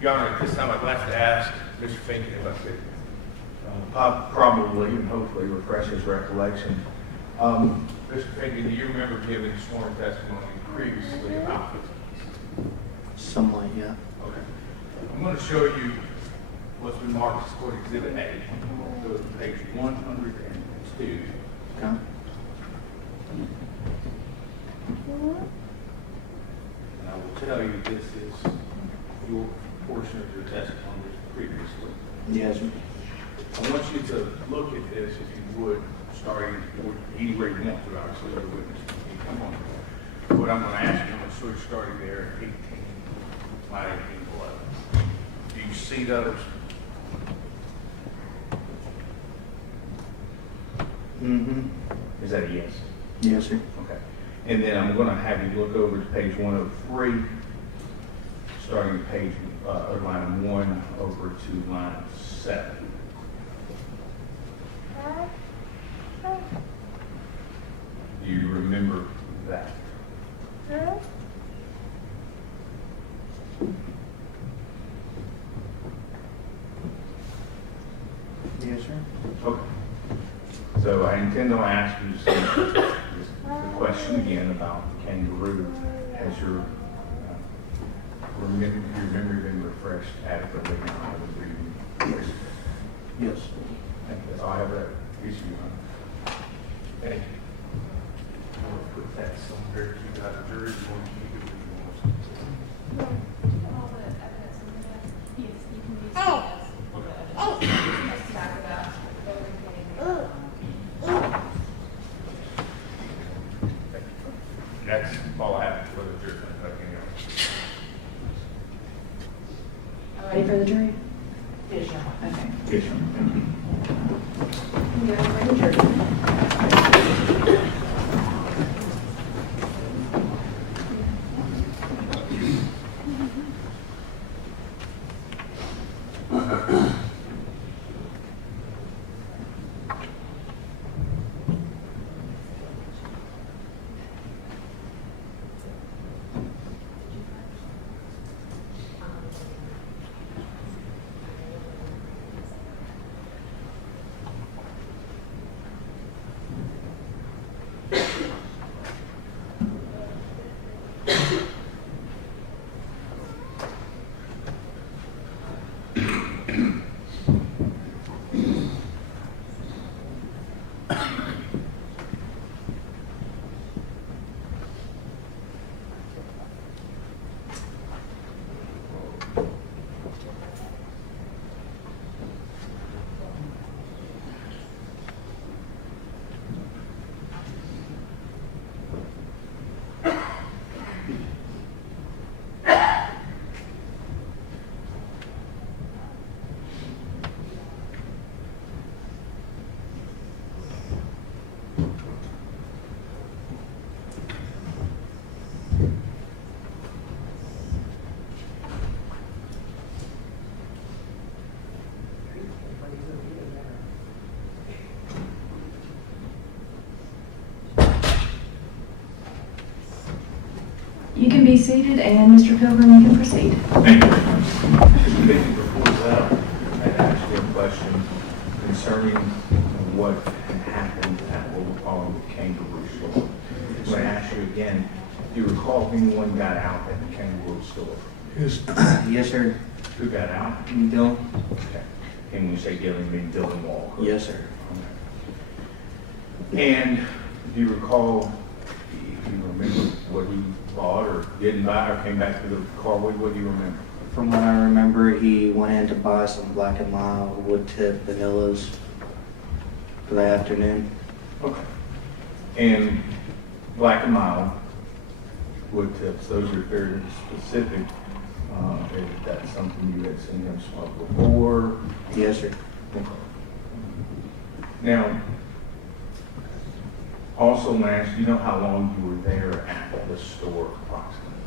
Your Honor, at this time I'd like to ask Mr. Finken if I could. Probably, and hopefully refresh his recollection. Mr. Finken, do you remember giving sworn testimony previously about this? Somewhat, yeah. Okay. I'm going to show you what's been marked as Court Exhibit A. Go to page 102. Okay. And I will tell you this is your portion of your testimony previously. Yes, sir. I want you to look at this, if you would, starting anywhere you want to, obviously, the witness. Come on. What I'm going to ask you, I'm going to sort of starting there at 18, line 18 below. Do you see those? Mm-hmm. Is that a yes? Yes, sir. Okay. And then I'm going to have you look over to page 103, starting at page line 1 over to line 7. Do you remember that? Yes, sir. Okay. So I intend to ask you the question again about the kangaroo. Has your memory been refreshed adequately now with reading? Yes. Yes. That's all I have that issue on. Thank you. I'm going to put that somewhere. You got a jury, you want to keep it where you want to. All the evidence in that, yes, you can use it as all the evidence. Let's talk about everything. That's all I have for the jury. Nothing else. Ready for the jury? Yes, Your Honor. Okay. Yes, sir. Thank you. You guys ready for the jury? You can be seated, and Mr. Pilgrim, you can proceed. Thank you very much. Mr. Bacon, before that, I'd ask you a question concerning what had happened at what we're calling the kangaroo store. I'm going to ask you again, do you recall if anyone got out at the kangaroo store? Yes. Yes, sir. Who got out? Dylan? Okay. And when you say Dylan, you mean Dylan Wall? correct? Yes, sir. Okay. And do you recall, if you remember what he bought or didn't buy or came back to the car with, what do you remember? From what I remember, he went in to buy some Black & Mild wood tip vanillas for the afternoon. Okay. And Black & Mild wood tips, those are very specific. Is that something you had seen him smoke before? Yes, sir. Okay. Now, also, Lance, do you know how long you were there at the store approximately?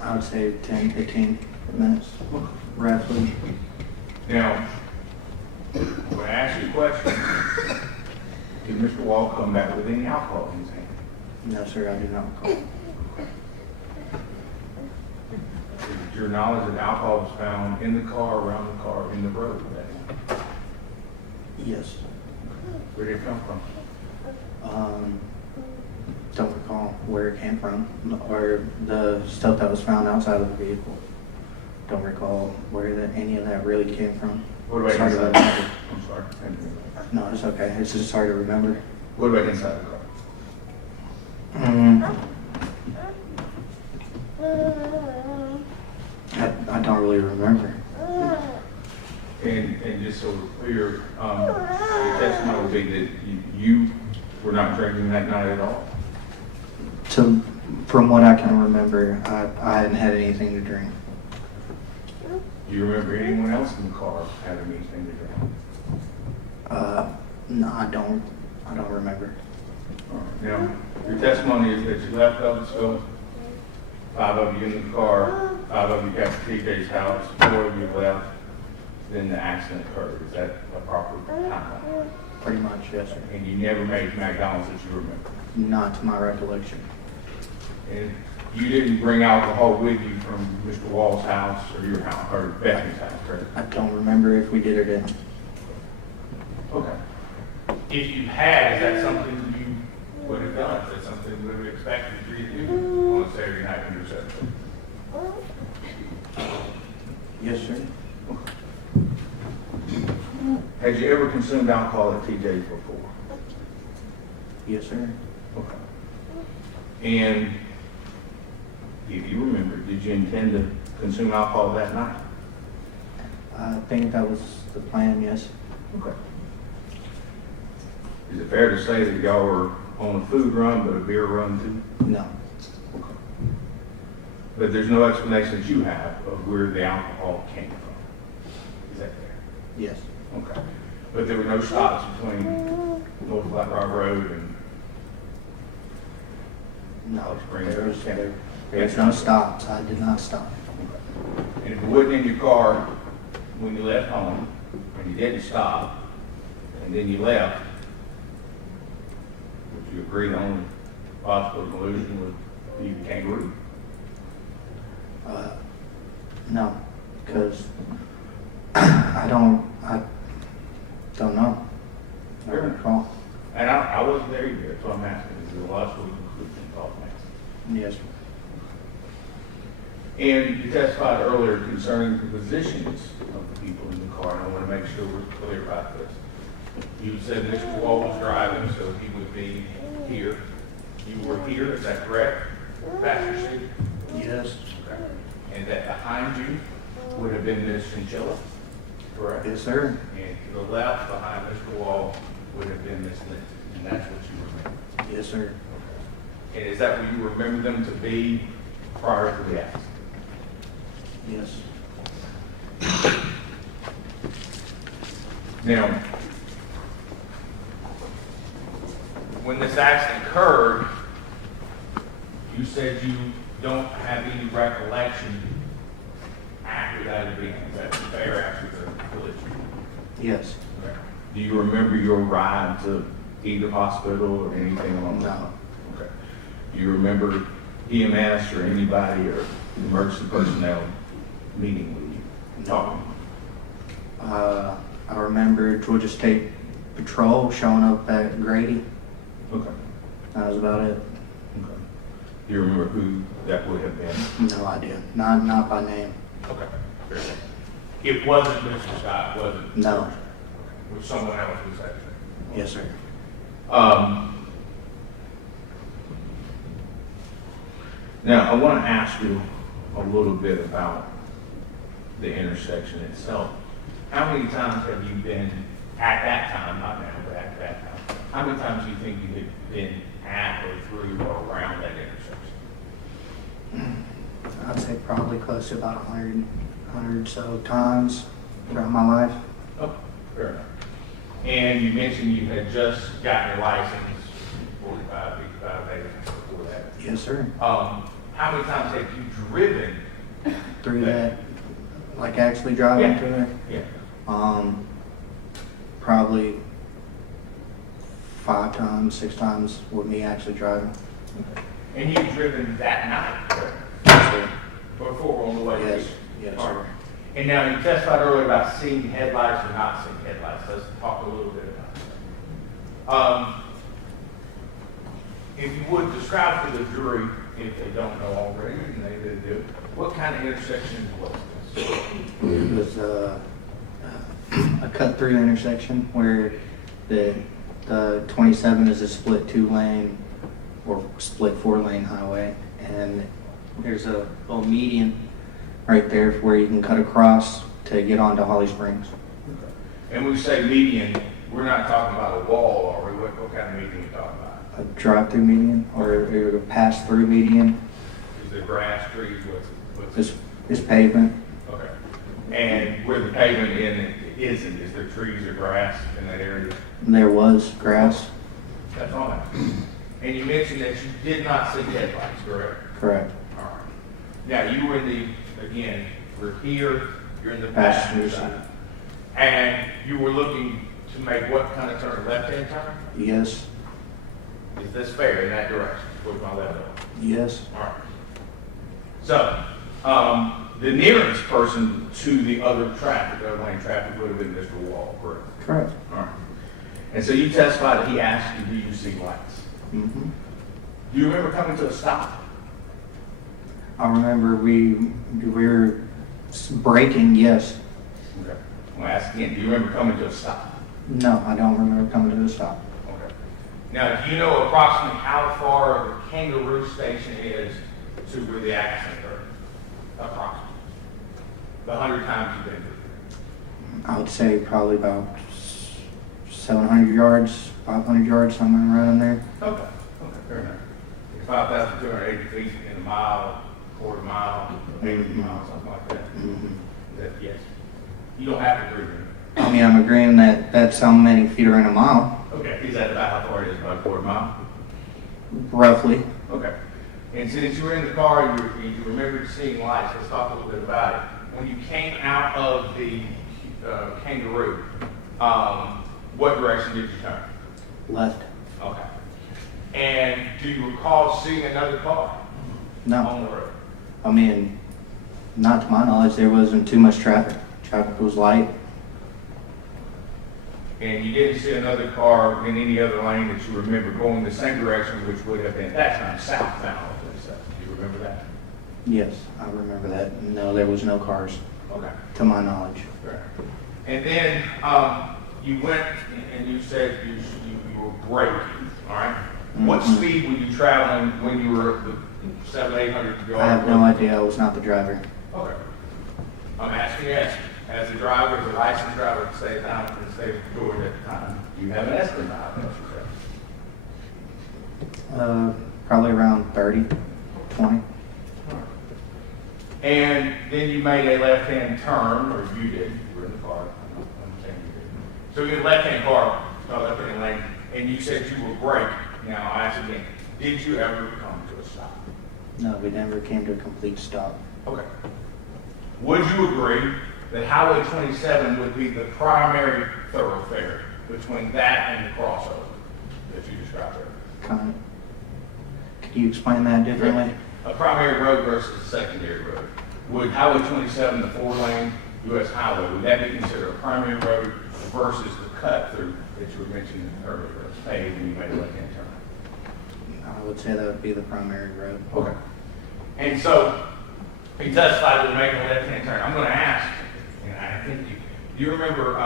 I would say 10, 15 minutes, roughly. Now, when I ask you a question, did Mr. Wall come back with any alcohol in his hand? No, sir, I do not recall. your knowledge that alcohol was found in the car, around the car, in the road that night? Yes. Where did it come from? Don't recall where it came from, or the stuff that was found outside of the vehicle. Don't recall where any of that really came from. What about It's hard to inside? remember. I'm sorry. I didn't hear that. No, it's okay. It's just hard to remember. What about inside the car? I don't really remember. And just so we're clear, your testimony would be that you were not drinking that night at all? From what I can remember, I hadn't had anything to drink. Do you remember anyone else in the car having anything to drink? No, I don't remember. All right. Now, your testimony is that you left Evansville, 5 of you in the car, 5 of you got to TJ's house, 4 of you left, then the accident occurred. Is that a proper timeline? Pretty much, yes, sir. And you never made McDonald's that you remember? Not to my recollection. And you didn't bring alcohol with you from Mr. Wall's house or your house, or Bethany's house, correct? I don't remember if we did or didn't. Okay. If you had, is that something you would have done? Is that something we would expect you to do on a Saturday night when you're 17? Yes, sir. Had you ever consumed alcohol at TJ's before? Yes, sir. Okay. And if you remember, did you intend to consume alcohol that night? I think that was the plan, yes. Okay. Is it fair to say that y'all were on a food run, but a beer run too? No. Okay. But there's no explanation that you have of where the alcohol came from. Is that fair? Yes. Okay. But there were no stops between North Flat Rock Road and No. Spring There was, Road? there was no stops. I did not stop. And if it wasn't in your car when you left home, and you didn't stop, and then you left, would you agree the only possible collusion would be the kangaroo? No, because I don't know. I Fair don't enough. recall. And I wasn't there either, that's what I'm asking, is there a logical conclusion thought next? Yes. And you testified earlier concerning the positions of the people in the car, and I want to make sure we're clear about this. You said Mr. Wall was driving, so he would be here. You were here, is that correct? Passenger seat? Yes. Okay. And that behind you would have been Ms. Chinchilla, correct? Yes, sir. And to the left, behind Mr. Wall, would have been Ms. Linton, and that's what you remember. Yes, sir. And is that what you remember them to be prior to the accident? Yes. Now, when this accident occurred, you said you don't have any recollection after that event. Is that fair, after the collision? Yes. Okay. Do you remember your ride to either hospital or anything along those No. lines? Okay. Do you remember EMS or anybody or emergency personnel meeting with you, talking? I remember Georgia State Patrol showing up at Grady. Okay. That was about it. Okay. Do you remember who that would have been? No idea. Not by name. Okay. Very well. It wasn't Mr. Scott, was it? No. Okay. Was someone else was that? Yes, sir. Now, I want to ask you a little bit about the intersection itself. How many times have you been, at that time, not now, but at that time, how many times do you think you had been at or through or around that intersection? I'd say probably close to about 100 so times throughout my life. Oh, fair enough. And you mentioned you had just gotten your license 45, 55 days before that. Yes, sir. How many times have you driven? Through that, like actually driving Yeah. through there. Yeah. Probably 5 times, 6 times with me actually driving. And you've driven that night, correct? Yes, sir. Before on the way? Yes. And now you testified earlier about seeing headlights or not seeing headlights. Let's talk a little bit about that. If you would describe to the jury, if they don't know already, and they did do, what kind of intersection was this? It was a cut-through intersection where the 27 is a split 2-lane or split 4-lane highway, and there's a little median right there where you can cut across to get onto Holly Springs. And when we say median, we're not talking about a wall, are we? What kind of median are we talking about? A drive-through median or a pass-through median Is there grass, trees, what's is pavement. Okay. And where the pavement isn't, is there trees or grass in that area? There was grass. That's all that. And you mentioned that you did not see headlights, correct? Correct. All right. Now, you were in the, again, we're here, you're in the Passenger passenger side. And you were looking to make what kind of turn? Left-hand turn? Yes. Is this fair in that direction? Towards my left arm? Yes. All right. So, the nearest person to the other lane traffic would have been Mr. Wall, correct? Correct. All right. And so you testified that he asked you, do you see lights? Mm-hmm. Do you remember coming to a stop? I remember we were braking. Yes. Okay. I'm going to ask again, do you remember coming to a stop? No, I don't remember coming to the stop. Okay. Now, do you know approximately how far the kangaroo station is to where the accident occurred? Approximately. The 100 times you've been through. I would say probably about 700 yards, 500 yards, somewhere around there. Okay. Okay, fair enough. It's 5,280 feet in a mile, quarter mile, 80 miles, something like that. Mm-hmm. Is that yes? You don't have to agree with me. I mean, I'm agreeing that that's how many feet are in a mile, Okay. Is that about how far it is? About a quarter mile? roughly. Okay. And since you were in the car, you remembered seeing lights. Let's talk a little bit about it. When you came out of the kangaroo, what direction did you turn? Left. Okay. And do you recall seeing another car No. on the road? I mean, not to my knowledge, there wasn't too much traffic. Traffic was light. And you didn't see another car in any other lane that you remember going the same direction, which would have been at that time southbound. Do you remember that? Yes, I remember that. No, there was no cars, Okay. to my knowledge. Right. And then you went and you said you were braking, all right? What Mhm. speed were you traveling when you were at the 700-800 yard? I have no idea. I was not the driver. Okay. I'm asking you, as a driver, as a licensed driver at the state time, in the state of Georgia at the time, do you have an estimate of how much you travel? Probably around 30, 20. And then you made a left-hand turn, or you did, you were in the car, I'm saying you did. So you're in the left-hand car, left-hand lane, and you said you were braking. Now, I ask again, did you ever come to a stop? No, we never came to a complete stop. Okay. Would you agree that Highway 27 would be the primary thoroughfare between that and the crossover that you described earlier? Kind of. Could you explain that differently? A primary road versus a secondary road. Would Highway 27, the 4-lane U.S. highway, would that be considered a primary road versus the cut-through that you were mentioning earlier, that's paved when you made a left-hand turn? I would say that would be the primary road. Okay. And so, he testified to making a left-hand turn. I'm going to ask, and I think do you remember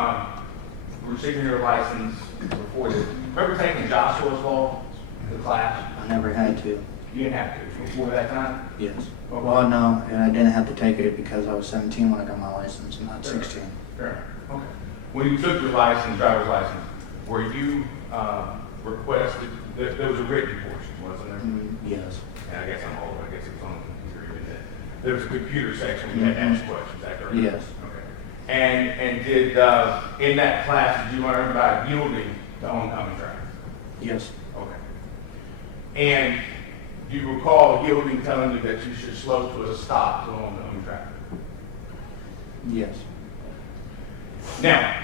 receiving your license before this? Remember taking Joshua's Law, the class? I never had to. You didn't have to before that time? Yes. Okay. Well, no, and I didn't have to take it because I was 17 when I got my license, not 16. Fair. Okay. When you took your license, driver's license, were you requested, there was a written portion, wasn't there? Yes. And I guess I'm old, I guess it was on the computer, even then. There was a computer section, we had to ask questions, is that correct? Yes. Okay. And did, in that class, did you learn about yielding to oncoming traffic? Yes. Okay. And do you recall yielding telling you that you should slow to a stop to oncoming traffic? Yes. Now,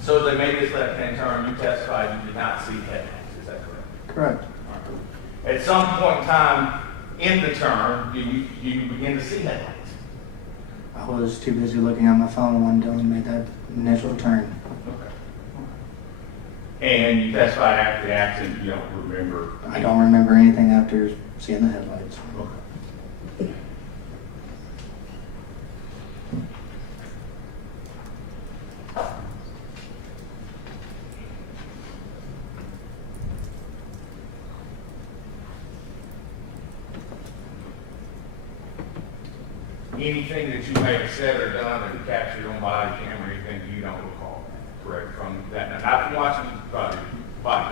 so as they made this left-hand turn, you testified you did not see headlights, is that correct? Correct. At some point in time in the turn, do you begin to see headlights? I was too busy looking at my phone when Dylan made that initial turn. Okay. And you testified after the accident, you don't remember? I don't remember anything after seeing the headlights. Okay. Anything that you may have said or done that captured on body camera, anything you don't recall, correct, from that, not from watching body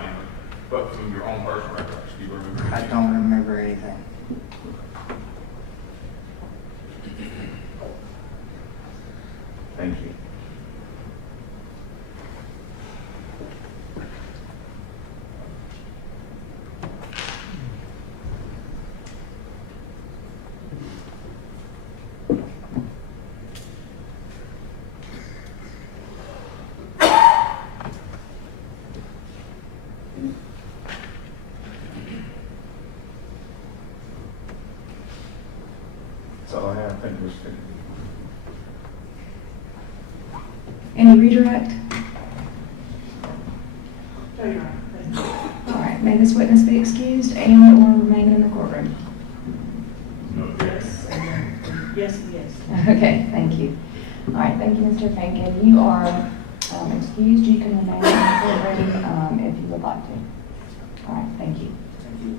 camera, but from your own personal recollection, do you remember? I don't remember anything. Thank you. That's all I have. Thank you, Mr. Finken. Any redirect? No, Your Honor. Thank you. All right, may this witness be excused and or remain in the courtroom? Yes, and yes, and yes. Okay, thank you. All right, thank you, Mr. Finken. You are excused. You can remain in the courtroom if you would like to. All right, thank you. Thank you.